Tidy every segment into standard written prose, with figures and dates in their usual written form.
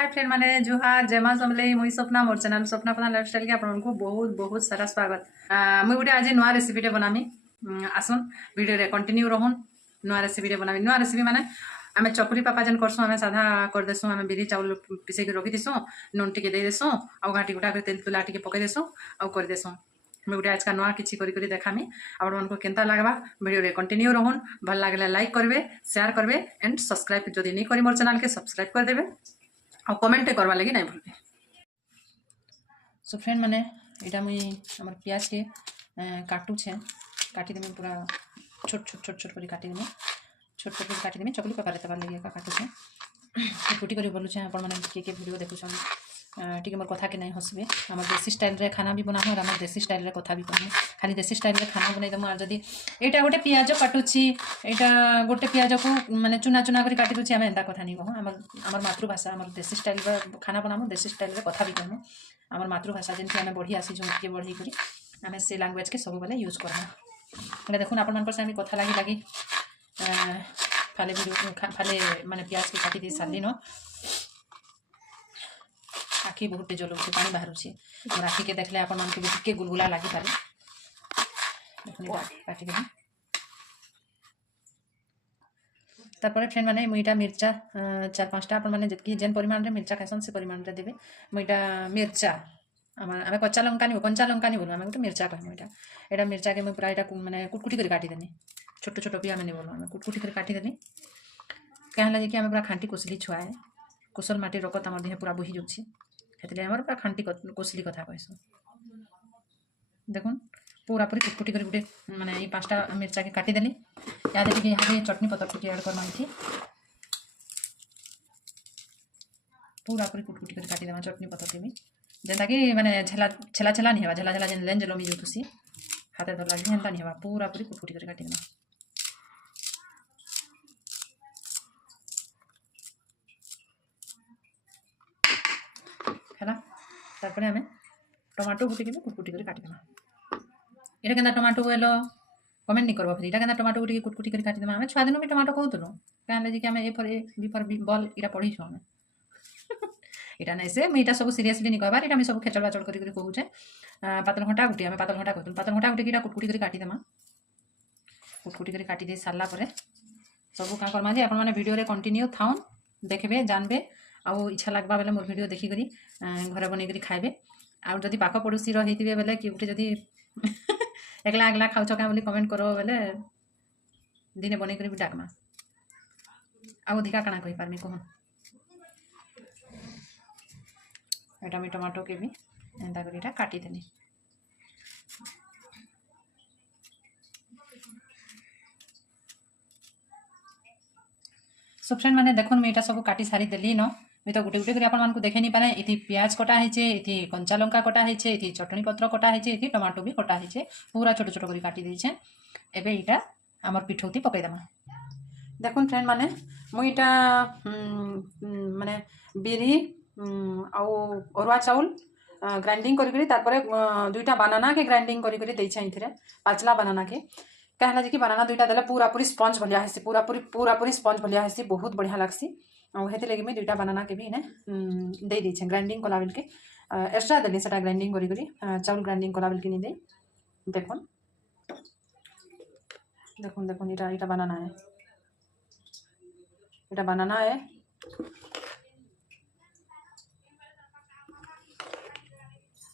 Hi friend माने जुहार जय मां समलेई मुई स्वप्ना मोर चैनल स्वप्ना प्रधान लाइफस्टाइल के आपको बहुत बहुत सारा स्वागत। मुई गोटे आज नुआ रेसिपी बनामी आसुन वीडियो रे कंटिन्यू रहन। नुआ रेसिपी बनामी नुआ रेसिपी माने आमे चकुरी पापा जेन करसु आमे साधा कर देसु आमे बिरी चाउल पिसे के रखी दिसु नून टिके दे देसु आ घाटी गुटा के तेल तुला टिके पके देसु आ कर देसु। मुई गोटे आज का नुआ किछि करी करी देखामी आपण मानको केनता लागबा वीडियो रे कंटिन्यू रहन। भल लागले लाइक करबे शेयर करबे एंड सब्सक्राइब जदी नहीं करी मोर चैनल के सब्सक्राइब कर देबे और कमेंट करवा लगी नहीं भूलबे। सो फ्रेंड माने इटा मुई हमर प्याज के काटू छे काटी देमी पूरा छोट छोट छोट छोट करी काटी देमी छोट छोट करी काटी देमी चकली पकारे तबार लगी का काटू छे कुटी करी बोलू छे आपण माने के वीडियो देखु छन ठीक मोर कथा के नहीं हसबे। हमर देसी स्टाइल रे खाना भी बनाहु और हमर देसी स्टाइल रे कथा भी कहू खाली देसी स्टाइल रे खाना बनाई दमु। और जदी एटा गोटे प्याज काटुछि एटा गोटे प्याज को माने चुना चुना करी काटी दुछि आमे एंता कथा नहीं कहू। हमर मातृभाषा हमर देसी स्टाइल रे खाना बनामु देसी स्टाइल रे कथा भी कहू। हमर मातृभाषा जेन आमे बढ़ी आसी जो के बढ़ी करी आमे से लैंग्वेज के सब बेले यूज करमु। एटा देखुन आपण मानकर से आमे कथा लागी लागी फाले वीडियो फाले माने प्याज के काटी दे साली न आखि बहुत जल पानी बाहर मोर आखि के देखले आपण मान के गुलगुला लगी पारे काटी देबी। तापर फ्रेंड माने मुईटा मिर्चा 4-5टा आपण माने जतकी जेन परिमाण रे मिर्चा खासन से परिमाण रे देबे। मुईटा मिर्चा आमे कच्चा लंका नहीं बोलू आमे गोटे मिर्चा कहमु। एटा मिर्चा के मैं पूरा एटा माने कुटकुटी कर काटी देनी छोट छोट भी आमे नहीं बोलू आमे कुटकुटी कर काटी देनी कहला जे कि आमे पूरा खांटी कोसली छुआए कुशल माटी रकत हमर देह पूरा बही जाउछि हेतले हमर पूरा खांटी कोसली कथा कहसु। देखुन पूरा पूरी कुटकुटी कर गुटे माने ई 5टा मिर्चा के काटी देली या देखि यहाँ चटनी पत्तर टिके ऐड करना थी पूरा पूरी कुटकुटी कर काटी देमा चटनी पत्तर देमी जेंता कि माने छेला छेला छेला नहीं हेबा झेला झेला जेन लेंज लमी जोतुसी हाथे धर लागी हेंता नहीं हेबा पूरा पूरी कुटकुटी कर काटी देमा। तारपरे आमे टमाटो गुटी के कुटकुटी कर काटी देमा। एटा केना टमाटो बोलो कमेंट नहीं करबो फिर एटा केना टमाटो गुटी के कुटकुटी कर काटी देमा। आमे छुआ दिन भी टमाटो कहतलो कहले जे कि आमे A for A B for ball एटा पढ़ी छु आमे एटा नै से मैं एटा सब सीरियसली नहीं कहबार एटा मैं सब खेचड़ बाचड़ करी करी कहू छे। पातल घंटा गुटी आमे पातल घंटा कहतलो पातल घंटा गुटी के एटा कुटकुटी कर काटी देमा कुटकुटी कर काटी दे सारला परे सब का करमा जे आपण माने वीडियो रे कंटिन्यू थाउन देखबे जानबे आउ इच्छा लगवा बेले मोर वीडियो देखि करी घर बनै करी खाइबे। आ जदी पाख पड़ोसी रहिथिबे बेले कि उठे जदी एकला एकला खाउछ का बोली कमेंट करो बेले दिने बनै करी भी डाकमा आ अधिका काना कहि पारमी कहन। एटा मी टमाटो के भी एंता करी एटा काटी देनी सो फ्रेंड माने देखुन मैं एटा सब काटी सारी देली न मैं तो गुटे गुटे करी आपण मानकु देखे नहीं पारे। इथि प्याज कटा हेचे इथि कंचा लंका कटा हेचे इथि चटनी पत्र कटा हेचे इथि टमाटो भी कटा हेचे पूरा छोट छोट करी काटी देछे। एबे इटा हमर पिठौती पकै देमा। देखुन फ्रेंड माने मु इटा माने बिरी आ अरुआ चाउल ग्राइंडिंग करी करी तारपरे दुईटा बनाना के ग्राइंडिंग करी करी देछे इथिरे पाचला बनाना के कहला जे कि बनाना दुईटा देले पूरा पूरी स्पंज भलिया हेसी पूरा पूरी स्पंज भलिया हेसी बहुत बढ़िया लागसी। हेते लगे मैं दुईटा बनाना के भी इने दे दी ग्राइंडिंग कला बेल के एक्स्ट्रा देली सेटा ग्राइंडिंग करी करी चाउल ग्राइंडिंग कला बेल के नहीं दे। देखुन देखुन देखुन इटा इटा बनाना है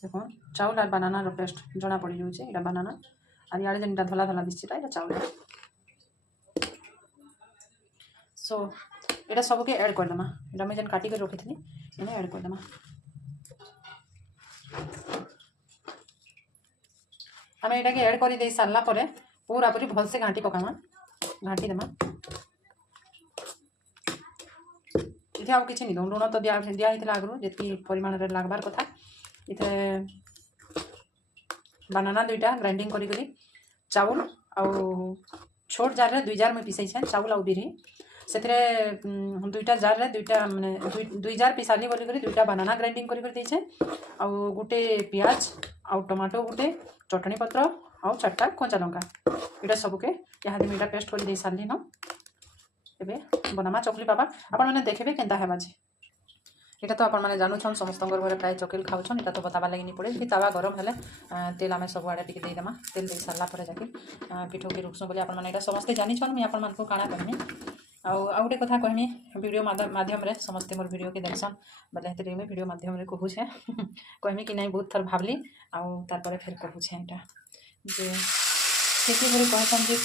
देखुन चाउल और बनाना रो पेस्ट जना पड़ी जाउछे इटा बनाना और याडे जेनटा धला धला दिसछि इटा चाउल। सो एटा सब के ऐड कर देमा एटा मैं जेन काटी के रखी थी इने ऐड कर देमा। हमें एटा के ऐड करी दे सारला परे पूरा पूरी भल से घाटी पकामा घाटी देमा। इथे आउ किछि नि दो लुण तो दिया हितला आगु जेति परिमाण रे लागबार कथा इथे बनाना दुईटा ग्राइंडिंग करी करी चाउल आ छोट जार रे 2 जार में पिसै छै चाउल आ बिरी सेथरे दुईटा जार रे दुईटा माने 2 जार पिसाली बोली करी दुईटा बनाना ग्राइंडिंग करी करी दै छै आ गुटे प्याज आ टमाटो गुटे चटनी पत्र आ 4टा कंचा लंका एटा सब के यहाँ दे मेटा पेस्ट करी दे सारली न एबे बनामा चकली पापा आपण माने देखबे केनता हेबा जे এটা তো ଆପଣ ମାନେ ଜାଣୁଛନ୍ ସମସ୍ତଙ୍କର ଘରେ ପ୍ରାୟ ଚକିଲ ଖାଉଛନ୍ ଏଟା ତ ବତାବା ଲାଗି ନି ପଡ଼େ କି ତାୱା ଗରମ ହେଲେ ତେଲ ଆମେ ସବୁଆଡ଼େ ଟିକେ ଦେଇଦେମା ତେଲ ଦେଇ ସାରିଲା ପରେ ଯାଇକି ପିଠଉକେ ରୁକସୁଁ ବୋଲି ଆପଣମାନେ ଏଇଟା ସମସ୍ତେ ଜାଣିଛନ୍ ମୁଇଁ ଆପଣମାନଙ୍କୁ କାଣା କହିମି ଆଉ ଗୋଟେ କଥା କହିମି ଭିଡ଼ିଓ ମାଧ୍ୟମରେ ସମସ୍ତେ ମୋର ଭିଡ଼ିଓକେ ଦେଖସନ୍ ବୋଲେ ହେଥିରେ ମୁଇଁ ଭିଡ଼ିଓ ମାଧ୍ୟମରେ କହୁଛେ କହିମି କି ନାଇଁ ବହୁତ ଥର ଭାବଲି ଆଉ ତାପରେ ଫେର କହୁଛେ ଏଇଟା ଯେ କେତେ ଘରେ କହିସନ୍ ଯେ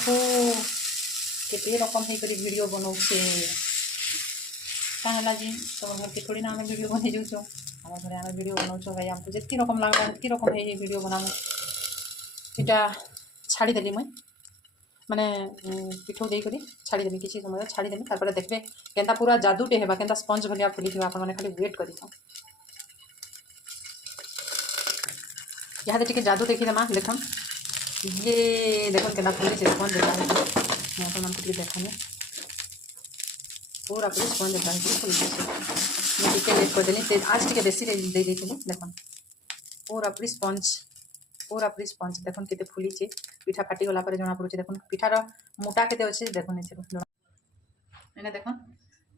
କେତେ ରକମ ହେଇକରି ଭିଡ଼ିଓ ବନଉଛେ କାଁ ହେଲା ଯେ ତମ ଘରକେ ଥୋଡ଼ି ନା ଆମେ ଭିଡ଼ିଓ ବନେଇ ଯାଉଛୁ ଆମ ଘରେ ଆମେ ଭିଡ଼ିଓ ବନାଉଛୁ ଭାଇ ଆମକୁ ଯେତିକି ରକମ ଲାଗ୍ବା ସେତିକି ରକମ ହେଇ ଭିଡ଼ିଓ ବନାମୁ ଏଇଟା ଛାଡ଼ିଦେଲି ମୁଇଁ ମାନେ ପିଠଉ ଦେଇକରି ଛାଡ଼ିଦେମି କିଛି ସମୟ ଛାଡ଼ିଦେମି ତାପରେ ଦେଖିବେ କେନ୍ତା ପୁରା ଯାଦୁଟେ ହେବା କେନ୍ତା ସ୍ପଞ୍ଜ ଭଳିଆ ଫୁଲିଥିବା ଆପଣମାନେ ଖାଲି ୱେଟ୍ କରିଥାଉ ଇହାଦେ ଟିକେ ଯାଦୁ ଦେଖିଦେମା ଦେଖନ୍ ଇଏ ଦେଖନ୍ କେନ୍ତା ଫୁଲିছে ସ୍ପଞ୍ଜ ଦେଖା ହେଇଛି ମୁଁ ଆପଣମାନଙ୍କୁ ଟିକେ ଦେଖାମି पूरा पूरी स्पंज देता है फुल मैं टिके लेट कर देनी आज टिके बेसी दे देती देखन पूरा पूरी स्पंज देखन केते फुली चे पिठा फाटी गला पर जना पड़ुचे देखन पिठार मोटा केते अछि देखन एछे एने देखन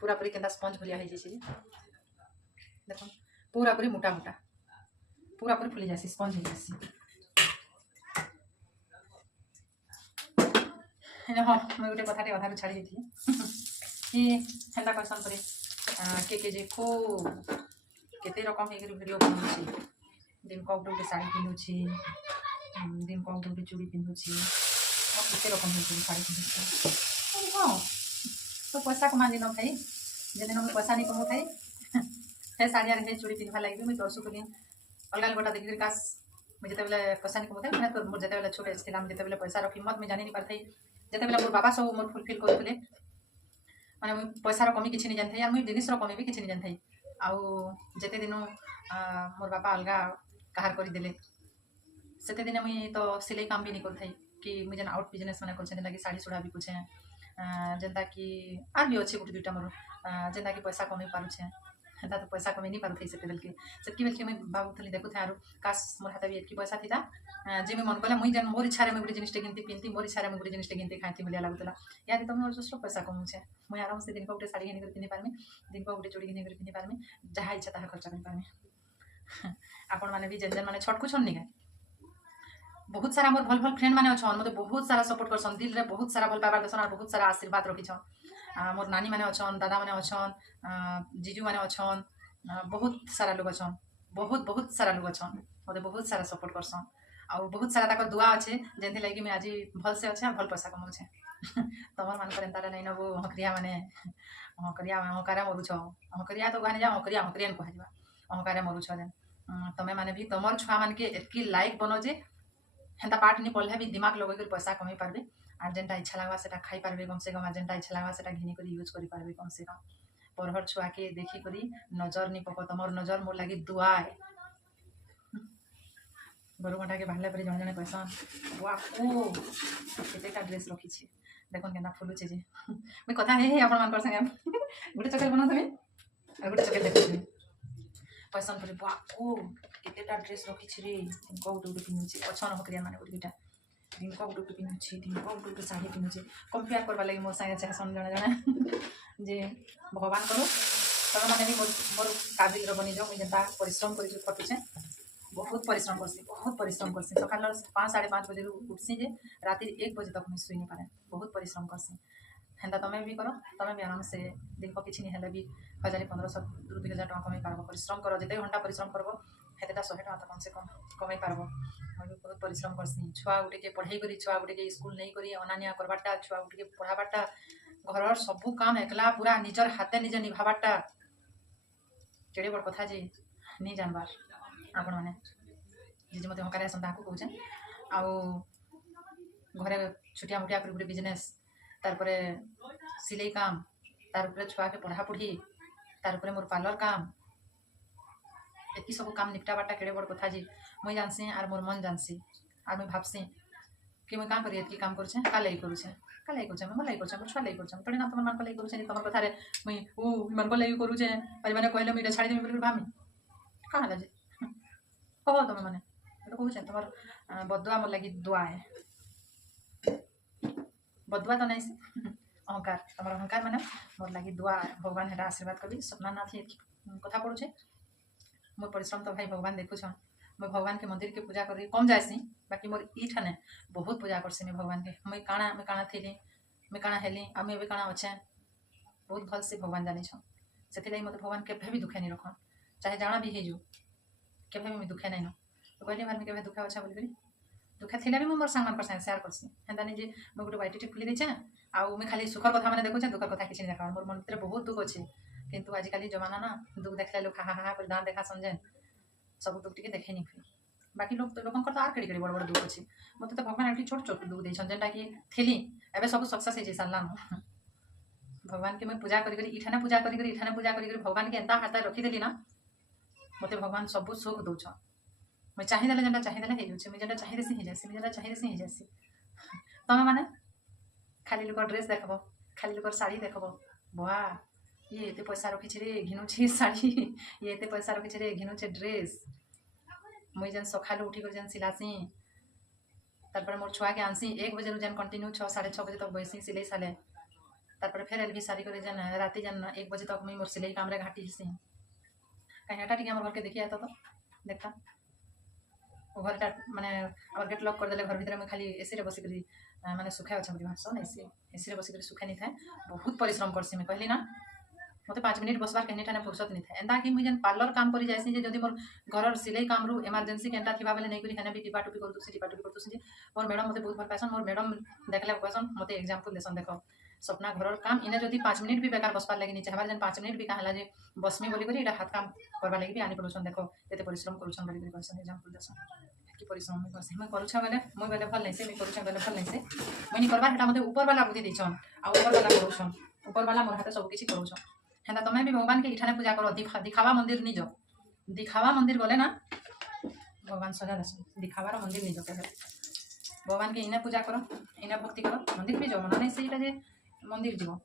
पूरा पूरी केंदा स्पंज भलिया हे जेछि देखन पूरा पूरी मोटा मोटा पूरा पूरी फुली जासी स्पंज हे जासी एने हां मैं गोटे कथाटे अधारु छाड़ी देथि कि हेन्ता कहसन परे के जे केते रकम हे वीडियो बनाउछि दिन कौटो के साड़ी पिन्धुछि दिन कौटो के चूड़ी पिन्धुछि और केते रकम हे साड़ी पिन्धुछि हां तो पैसा कमा दिन भाई जे दिन हम पैसा नहीं कमो थाई हे साड़ी रे चूड़ी पिन्हवा लागि मैं दर्शक दिन अलग अलग गोटा देखि कास मैं जते बेले पैसा नहीं कमो थाई मैं तो मोर जते बेले छोटे छिला हम जते बेले पैसा रो कीमत मैं जानि नहीं पारथाई जते बेले मोर बाबा सब मोर फुलफिल करथले माने मुझे पैसार कमी किसी नहीं जानते मुझे जिनिसर कमी भी किसी नहीं जानते आउ जिते दिन मोर बापा अलग कहार करदे से दिन मुई तो सिलाई काम भी नहीं करथाई कि मुझे जेन आउट बिजनेस मैंने कर जेनता कि साड़ी सुड़ा बिकुछे जेनता कि आर भी अच्छे गोटे दुईटा मोर जेनता कि पैसा कमे पारुछे हेन्ता तो पैसा कमे नहीं पारुथाई से बेलके मुझे भावुली देखुथे आरु काश मोर हाथ भी एतकी पैसा थीता जे मुझे मन कला मुझे जेन मोर इच्छा गोटे जिनिसटे गिनती पिंती मोर इच्छा गोटे जिनिसटे गिनती खाती भलिया लगुला याद तो मोर जस्ट पैसा कमुचे मुझे आराम से दिन को गोटे साड़ी घिनिक पिंधि पारमी दिन को गोटे चूड़ी घिनिक पिंधि पारमी जहाँ इच्छा ताहा खर्च कर पारमी आपण मैंने भी जेन जेन मैंने छटकु छन निका बहुत सारा मोर भल भल फ्रेंड मैंने अच्छन मत बहुत सारा सपोर्ट करसन दिल रे बहुत सारा भल पाइबार देसन और बहुत सारा आशीर्वाद रखिछन मोर नानी मैंने अच्छन दादा मैंने अच्छन जीजू मैंने अच्छन बहुत सारा लोग अच्छन बहुत सारा लोग अच्छन मत बहुत सारा सपोर्ट करसन आउ बहुत सारा ताकर दुआ अच्छे जेनथि लगी मैं आज भल से अच्छे भल पैसा कमाऊे तमर मानकर एंता नहीं नबो हकरिया माने हकारा मरुछ हकरिया तो कहने जा हकरिया हकरियन कहवा हकारा मरुछ जेन तमें माने भी तमर छुआ मान के एतकी लाइक बनो जे हेन्ता पाठ नहीं पढ़ले भी दिमाग लगे पैसा कमे पारबे आर जेनटा इच्छा लगवा सेटा खाई पारबे कम से कम आर जेनटा इच्छा लगवा सेटा घिनी कर यूज कर पारबे कम से कम परहर छुआ के देखी करी नजर नहीं पको तमर नजर मोर लगी दुआ है गरुमटा के बाहर पर जन जन कहसन वाह केतेटा ड्रेस रखी देखन केना फुलुचे जे मैं कथा हे आपण मान संगे गोटे चकल बना तुम और गोटे चकल देख पैसन पर वाह केतेटा ड्रेस रखी रे दिन को गोटे पिन्हुचे अच्छन हकरिया माने गोटेटा दिन को गोटे पिन्हुचे दिन को गोटे साड़ी पिन्हुचे कंपेयर करवा लगी मोर संगे चाहसन जन जन जे भगवान करो तब मैंने भी मोर काबिल बनी जाओ मुझे जेनता परिश्रम कर खटुचे बहुत परिश्रम करसी सकाल 5-5:30 बजे उठसी जे राति 1 बजे तक मुझे शुई नहीं पारे बहुत परिश्रम करसी हेन्ता तुम्हें भी करो तुम्हें भी आराम से दिन को किसी नहीं भी 1,500-2,000 टका कमाई पार्ब परिश्रम करो जिते घंटा परिश्रम करब हेतेटा 100 टका तो कम से कम कमाई पार्ब बहुत परिश्रम करसी छुआ गुटे के पढ़ाई करी छुआ गुटे के स्कूल नहीं करी अनानिया करबाटा छुआ गुटे के पढ़ाबाटा घर सबू काम एकला पूरा निजर हाथे निजे निभाबाटा केड़े बड़ कथा जे नहीं जानबार आपण मैंने जे मत हकारे आसन ताकू कहूचे आउ घरे छुटिया मुटिया कर गोटे बिजनेस तारपरे सिलाई काम तारपरे छुआ के पढ़ा पढ़ी तारपरे मोर पार्लर काम एति सब काम निपटा बाटा केड़े बड़ कथा जी मुई जानसी आर मोर मन जानसी आर मुई भाबसी कि मुई का करी एति काम करछे का लई करूछे मैं लई करछे मोर छुआ लई करछे तोड़ी ना तमन मान को लई करूछे तमर कथा रे मुई मन को लई करूछे अरे माने कहले मुई छाड़ी देमी बोली भामी का हला जे कहो तुम मैंने कहूँ तुम बदुआ मोर लगी दुआ है बदुआ तो नहीं से अहंकार तुम अहंकार मैंने मोर लगी दुआ भगवान हेटा आशीर्वाद करी सपना ना थी कथा पढ़ुचे मोर परिश्रम तो भाई भगवान देखुछन। मैं भगवान के मंदिर के पूजा करी कम जाएसी, बाकी मोर ईठाने बहुत पूजा करसी मैं भगवान के। मैं काଣା थी मैं काଣା हेली आ मैं काଣା अच्छे बहुत भल से भगवान जानी से मत भगवान केभे भी दुखे नहीं रखन, चाहे जाना भी हेजु केभे भी मैं दुखे नहीं न। तो कहली भाई केभे दुखे अच्छा बोली दुखे थे भी मोर सांग मान सेयार करसी। हेन्ता नहीं जे मैं गोटे वाईटी खुली देचे आउ मैं खाली सुखर कथा मैंने देखुचे, दुखर कथा किसी देखा मोर मन भीतर बहुत दुख अच्छे। किंतु आजिकल जमाना ना दुख देखले लोग हा हा कर दाँत देखा समझे सब दुख टी देखे नहीं फिर बाकी लोग तो लोक तो आर कड़ी कड़ी बड़ बड़ दुख अच्छे। मत तो भगवान एटी छोट छोट दुख देछन जेनटा कि थी एवं सब सक्सेस हो सारा भगवान के मैं पूजा करी इठाने पूजा करी इठाने पूजा करी भगवान के एंता हाथ रखीदेली ना मत भगवान सब सुख दौन। मैं चाहिए जेनटा चाहिए हो मुझे जेनटा चाहिए से जासी मुझे चाहिए से जासी। तमें मैंने खाली लोक ड्रेस देखब खाली लोक शाढ़ी देखब बुआ ये एत पैसा रखी रे घिनुचे शाढ़ी ये एत पैसा रखी रे घिनुचे ड्रेस मुई जेन सकाल उठिक जेन सिलासी तार मोर छुआ के आनसी 1 बजे जेन कंटिन्यू 6-6:30 बजे तक बैसी सिलाई साले तार फिर एल भी सारी कर जेन राति जेन 1 बजे तक मुई मोर सिलाई काम घाटी सी कहीं हेटा टी घर के देखी आता तो देखता घरटा माने गेट लॉक करदे घर भीतर मुझे खाली एसी रे बसिक माने सुखे अच्छा बुझी भाषण एसी रे बसिक सुखे नहीं थाए बहुत परिश्रम करसी मैं कहली ना मत 5 मिनिट बसबार कहीं ठाने फुर्सत नहीं था एंता कि मुझे पार्लर काम करी जाइसी जदि मोर घर सिलाई काम रू इमरजेंसी केनटा थी बेले नहीं करी हेने भी टिपा टुपी करदुसी मोर मैडम मते बहुत भल पासन। मोर मैडम देखले कहसन मते एग्जांपल देसन देख सपना घर काम इने जदि 5 मिनिट भी बेकार बसबार लगी नहीं चाहबार जेन 5 मिनिट भी कहला जे बसमी बोली करी एटा हाथ काम करबा लगी भी आनी पड़ुसन देख केते परिश्रम करूसन बोली करी कहसन एग्जांपल देसन कि परिश्रम मैं करसी मैं करूछा बेले मैं बेले भल नहीं से मैं करूछा बेले भल नहीं से मैं नहीं करबार हेटा मते ऊपर वाला बुद्धि देछन आ ऊपर वाला करूछन ऊपर वाला मोर हाथे सब किछि करूछन। हेन्ता तुम्हें भी भगवान के इठाने पूजा करो दिखावा मंदिर नहीं जाओ दिखावा मंदिर गले ना भगवान सजा देस दिखावार मंदिर नहीं जाओ भगवान के इने पूजा करो इने भक्ति करो मंदिर भी जाओ मना नहीं से इटा जे मंदिर जीव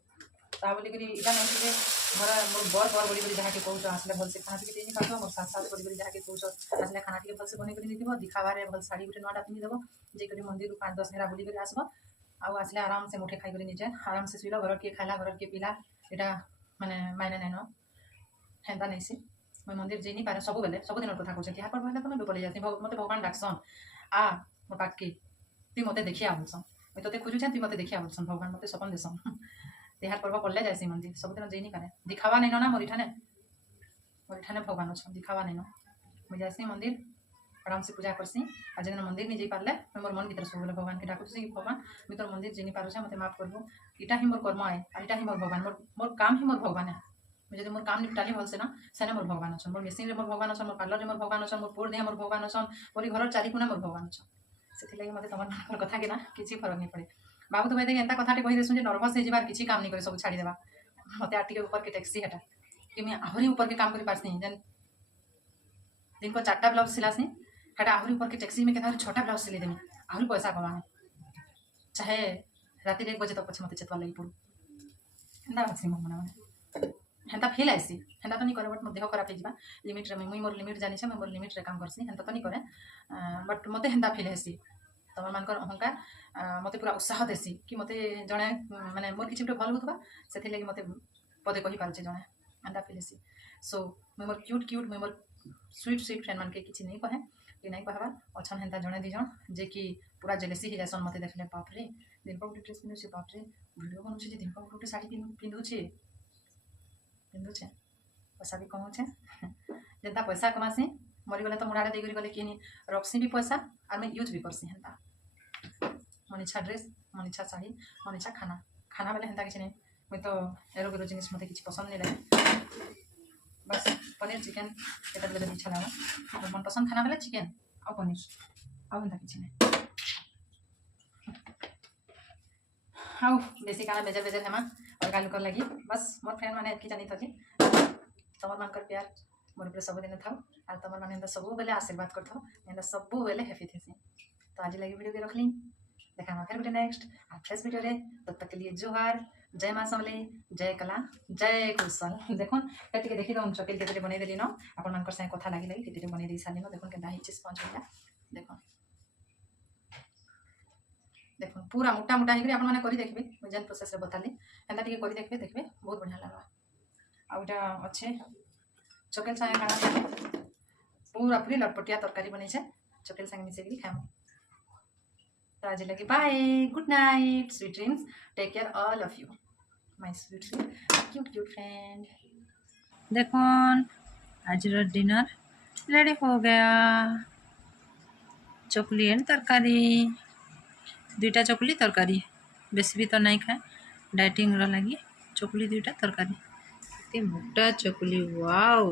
ता बोली करी इटा नहीं जे मोर मोर बर बर बोली करी जहाँ के कहूछ आसले भल से खाना टिके नहीं खातो मोर साथ साथ बोली करी जहाँ के कहूछ आसले खाना टिके भल से बने करी नहीं दिखावारे भल साड़ी गुटे नटा पिनी देबो जे करी मंदिर 5-10 घेरा बोली करी आसबो आउ आसले आराम से मुठे खाई करी निजे आराम से सुइला घर के खाला घर के पीला एटा माने मायने नहीं न हेन्ता नहीं से मैं मंदिर जी नहीं पारे सब बेले सब दिन कथा कहूँ क्या पढ़े तो मैं पलि जाती मत भगवान डाकसन आ मो पाटकी तुई मत देखिया बोलसन मैं तो खोजुछे तुई मत देखिया बोलसन भगवान मत सपन देसन तिहार पर्व पड़ले जाए मंदिर सब दिन जी नहीं पारे दिखावा नहीं ना मोर इठाने भगवान अच्छा दिखावा नहीं न मुझे जासी मंदिर आराम से पूजा करसी आ जिन मंदिर नहीं जी पारे मैं मोर मन भीतर सब भगवान के डाकुची भगवान मैं तोर मंदिर जी नहीं पारुछे मत माफ करबो इटा ही मोर कर्म है और इटा ही मोर भगवान मोर काम ही मोर भगवान है मुझे मोर काम निपटाली भल से ना सेने मोर भगवान अच्छा मोर मेसिन मोर भगवान अच्छा मोर पार्लर मोर भगवान अच्छा मोर पोर दे मोर भगवान अच्छा मोर घर चारिकुना मोर भगवान अच्छा से मत तुम कथा के ना किसी फरक नहीं पड़े बाबू तो भाई एंता कथाटे कही देसुँ नर्भस हो जाबार किसी काम नहीं करे सब छाड़ीदेवा मत आटे ऊपर के टैक्सी हेटा कि मैं आहरी ऊपर के काम कर पारसी जेन दिन को 4टा ब्लाउज सिलासी हेटा आहरी ऊपर के टैक्सी में कहता 6टा ब्लाउज सिले देमी आहरी पैसा कमाने चाहे राति 1 बजे तक पछे मत चेतवा लगी पड़ू हेन्ता भाषी मन मना हेन्ता फील आसी हेन्ता तो नहीं करे बट मो देह खराब हो लिमिट रे मुई मोर लिमिट जानी छे मोर लिमिट रे काम करसी हेन्ता तो नहीं करे बट मते हेन्ता फील आसी तुम मान अहंकार मत पूरा उत्साह देसी कि मत जड़े माने मोर किसी भल होता से लगी मत पदे कही पारे जड़े एंता फील आसी सो मुई मोर क्यूट मुई मोर स्वीट फ्रेंड मान के किसी नहीं कहे कि नहीं कहबार अच्छा हेन्ता जड़े 2 जन जे कि पूरा जेलेसी हो जासन मत देखले बाप रे दिन पर ड्रेस पिंधुचे बाप रे वीडियो बनाऊे दिन पर गोटे शाढ़ी पिंधुचे पैसा भी कमाऊे जेनता पैसा कमासी मरीगले तो मुड़ाड़े देकर गले किए रखसी भी पैसा और मैं यूज भी करसी हेन्ता मन इच्छा ड्रेस मन इच्छा शाढ़ी मन इच्छा खाना बेले हेन्ता किसी नहीं मुझे तो एरो बेरो जिनिस मत किसी पसंद नहीं लगे बस पनीर चिकेन एटा बेले इच्छा लगा और मन पसंद खाना बेले चिकेन और पनीर आउ हेन्ता किसी नहीं आउ बेसी खाना बेजल हेमा और गालू कर लगी बस मोर फ्रेंड मैंने एतकी जानी थी तुम मानकर प्यार मोर पे सब दिन था और तुम मैंने सब बेले आशीर्वाद करथो एंता सब बेले हैप्पी थे तो आज लगी वीडियो के रखली देखा फिर गोटे नेक्स्ट और फ्रेश वीडियो रे तब तक के लिए जोहार जय माँ समले जय कला जय कौशल देखो टे देखी दो चकिल के बनई देली न आपण मान संगे कथा लगी के बनई दे सारी न देखो के स्पंज हो देखो देखो पूरा मोटा मोटा होकर आपने करी देखिए जेन प्रोसेस रे बताली एंता टिके करी देखिए बहुत बढ़िया लगा आउटा अच्छे चकेल संगे खाना पूरा पूरी लटपटिया तरकारी बनी है चकेल संगे मिसेक खाएं। तो आज लगे bye good night sweet dreams take care all of you my sweet cute cute friend. देखो आज डिनर रेडी हो गया चकली एंड तरकारी 2टा चकली तरकारी बेसी भी तो नहीं खाए डाइटिंग लगी चकली 2टा तरकारी मोटा चकली वाओ।